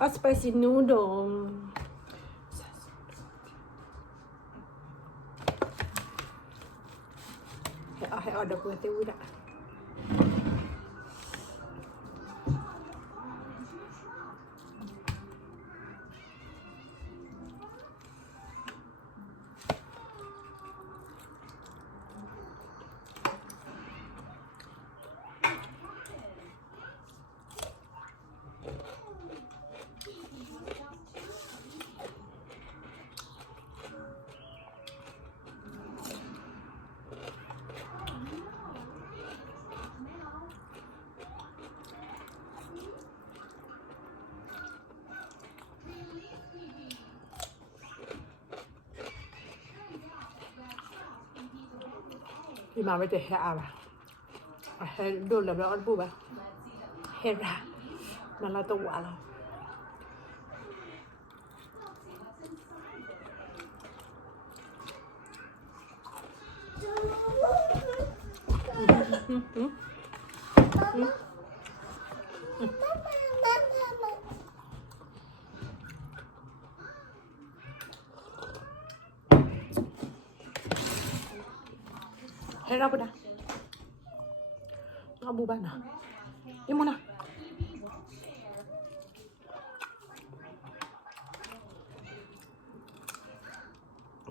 A spicy noodle. Hãy order của tôi đã. Đi mà bây giờ hẹn à? Hẹn đồ làm đó ăn bù bà. Hẹn ra. Mà là tôi quả rồi. Hẹn ra bữa nào. Nó bù bà nào. Đi mua nào.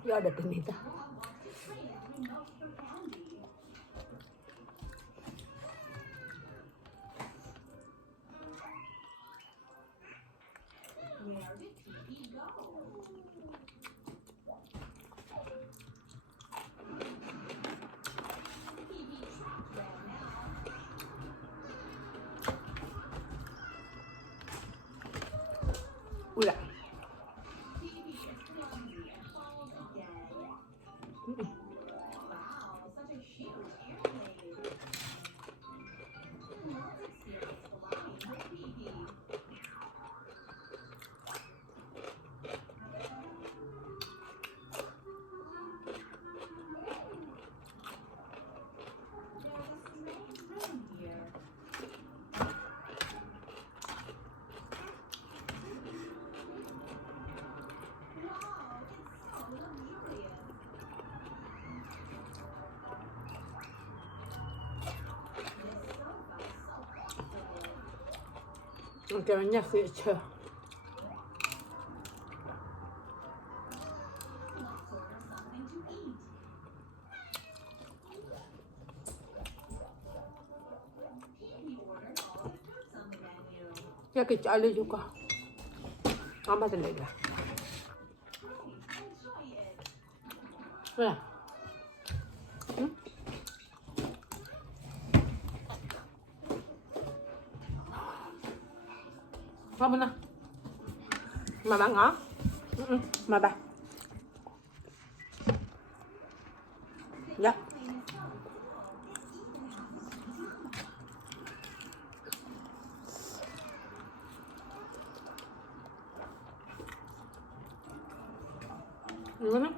Ya ada penita. Udah. Cái nhạc sẽ chờ. Ya que chale juga. Apa tadi dah? Mana? Apa mana? Mà bà ngó. Mà bà. Dạ. Gimana?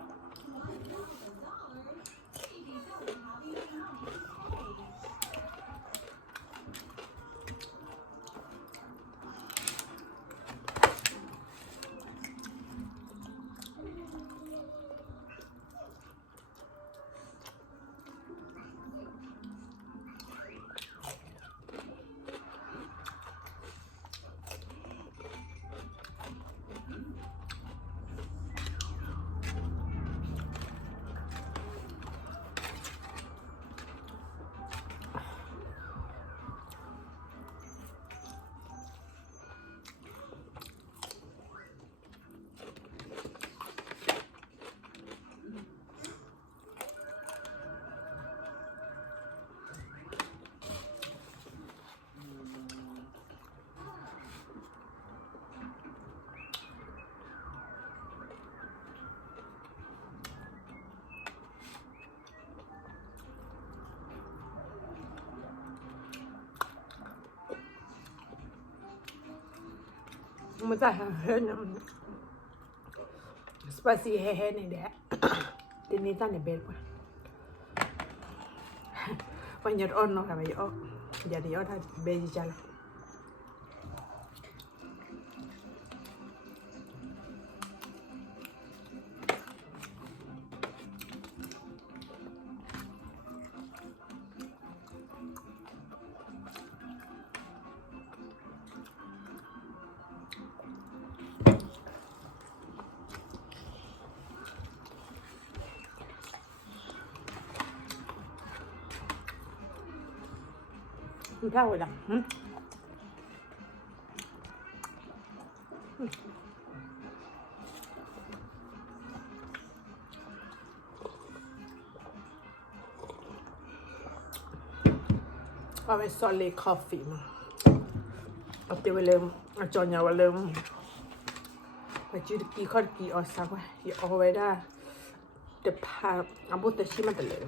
Mà tại hết spicy hết này đấy. Thì nên ta này bền quá. Banyak orang no kami yo. Jadi orang beli jalan. 你看我的，Avec ça, les cafés. Après, on a Johnny, on a dit qu'il y a qui a ça, il y a au là, de pas, un bout de chimie de l'air.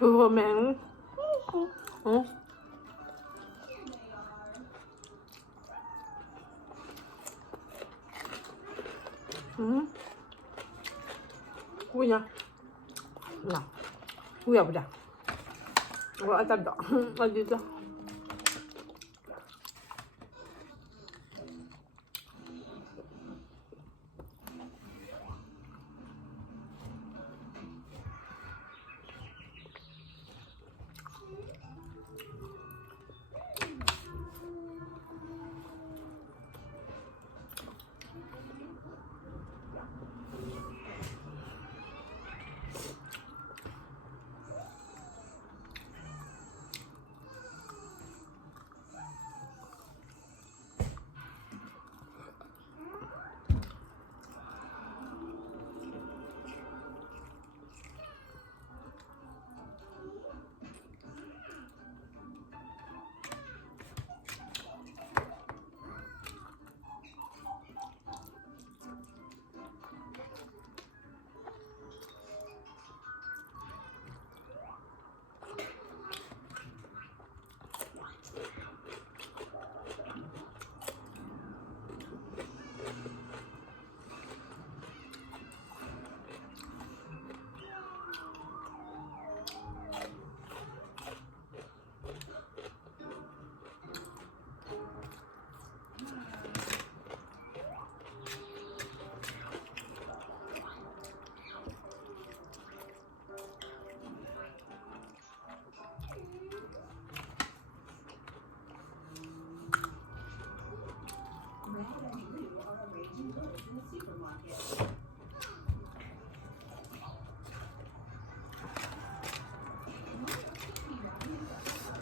Vừa mẹ vui nha nào vui à bây gọi ta đỏ ăn đi ra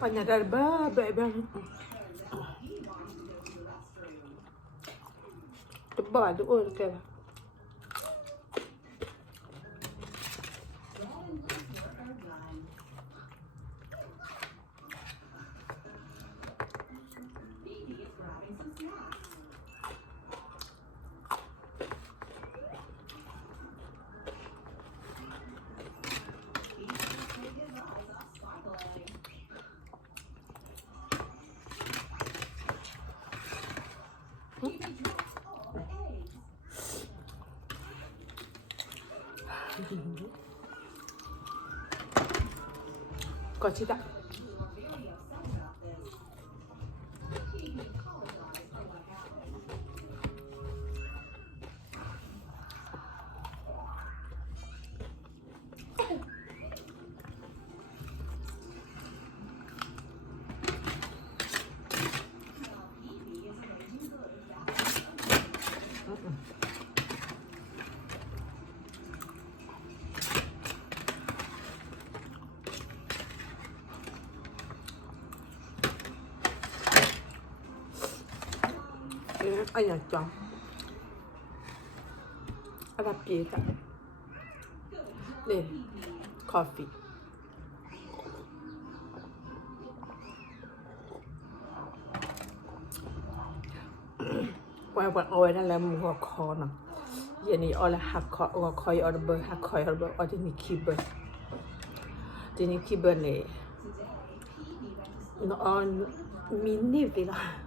Panadal ba ba ba doon ka 거치다 anh là chọn là pieta nè coffee qua ôi đó là mua kho nè giờ này ở là hạt kho ở bờ hạt kho ở bờ ở trên kia bờ này nó mini vậy là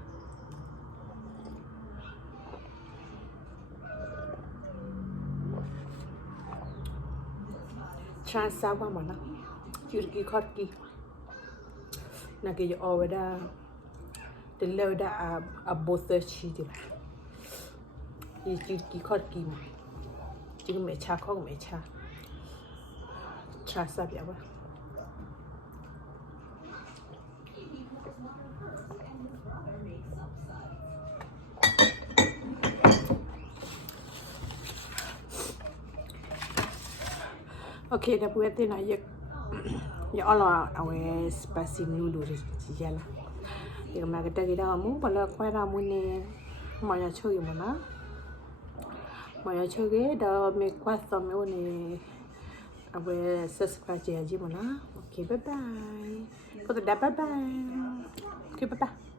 cha sao mà nó chưa kỹ khó kỹ là cái ở đó từ lâu đã bớt chi đi là thì chưa kỹ khó kỹ mà chứ mẹ cha không mẹ cha sao vậy ba ok đã bữa thế này giờ ởเอาspicy noodle gì vậy là giờ mà cái đây đó muốn bảo là quay ra muốn nè mọi nhà chơi mà nó mọi nhà chơi cái đó mấy quạt xong mấy nàyเอาsubscribe gì mà nó ok bye bye có thể đã bye bye ok bye bye